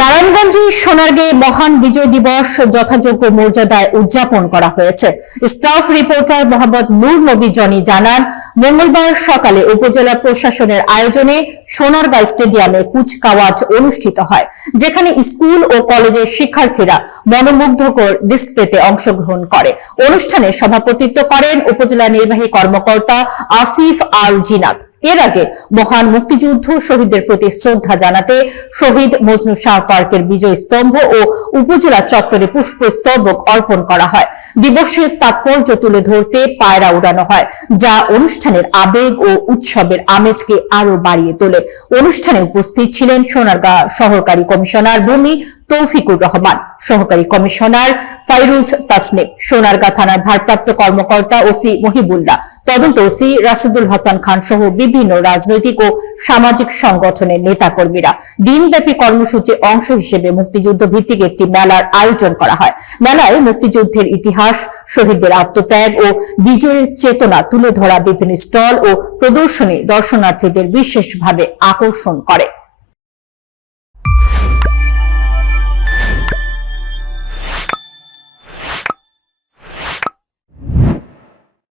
নারায়ণগঞ্জে সোনারগাঁয়ে মহান বিজয় দিবস যথাযোগ্য মর্যাদায় উদযাপন করা হয়েছে। স্টাফ রিপোর্টার মোহাম্মদ নূর নবী জনি জানান, মঙ্গলবার সকালে উপজেলা প্রশাসনের আয়োজনে সোনারগাঁ স্টেডিয়ামে কুচকাওয়াজ অনুষ্ঠিত হয়, যেখানে স্কুল ও কলেজের শিক্ষার্থীরা মনোমুগ্ধকর ডিসপ্লেতে অংশগ্রহণ করে। অনুষ্ঠানে সভাপতিত্ব করেন উপজেলা নির্বাহী কর্মকর্তা আসিফ আল জিনাত। এর আগে মহান মুক্তিযুদ্ধ শহীদদের প্রতি শ্রদ্ধা জানাতে শহীদ মজনু শাহ পার্কের বিজয় স্তম্ভ ও উপজেলা চত্বরে পুষ্পস্তবক অর্পণ করা হয়। দিবসের তাৎপর্য তুলে ধরতে পায়রা উড়ানো হয়, যা অনুষ্ঠানের আবেগ ও উৎসবের আমেজকে আরো বাড়িয়ে তোলে। অনুষ্ঠানে উপস্থিত ছিলেন সোনারগাঁ সহকারী কমিশনার ভূমি তৌফিকুর রহমান, সহকারী কমিশনার ফাইরুজ তাসনিম, সোনারগাঁ থানার ভারপ্রাপ্ত কর্মকর্তা ওসি মহিবুল্লাহ, তদন্ত ওসি রাশিদুল হাসান খান সহ বিভিন্ন রাজনৈতিক ও সামাজিক সংগঠনের নেতাকর্মীরা। দিনব্যাপী কর্মসূচির অংশ হিসেবে মুক্তিযুদ্ধ ভিত্তিক একটি মেলার আয়োজন করা হয়। মেলায় মুক্তিযুদ্ধের ইতিহাস, শহীদদের আত্মত্যাগ ও বিজয়ের চেতনা তুলে ধরা বিভিন্ন স্টল ও প্রদর্শনী দর্শনার্থীদের বিশেষভাবে আকর্ষণ করে।